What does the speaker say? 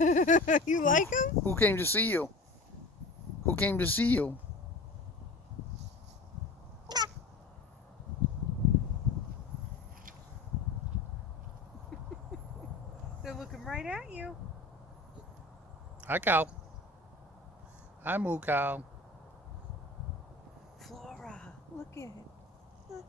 You like them? Who came to see you? Who came to see you? They're looking right at you. Hi, Cal. Hi, Moo Cow. Flora, look at it.